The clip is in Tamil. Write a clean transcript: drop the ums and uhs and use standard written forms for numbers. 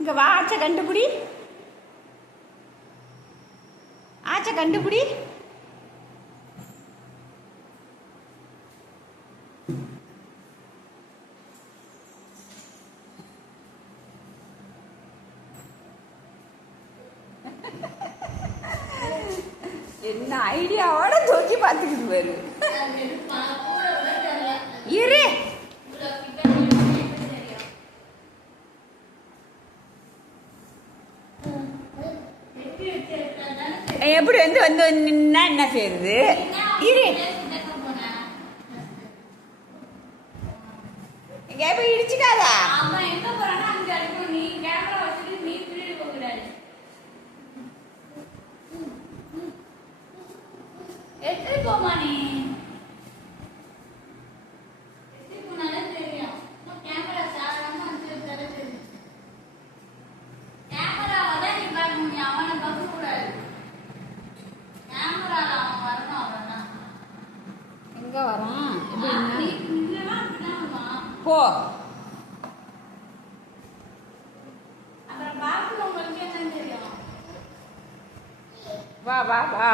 இங்க வா, ஆச்சை கண்டுபிடி. ஆச்சை கண்டுபிடி. என்ன ஐடியாவோட தூக்கி பார்த்துக்கிட்டு பாரு. இரு எப்படி வந்து நின்னா என்ன செய்யுது? இரு எங்க போய் இடிச்சுக்காதா? எங்க வரான்? போ. வா வா வா.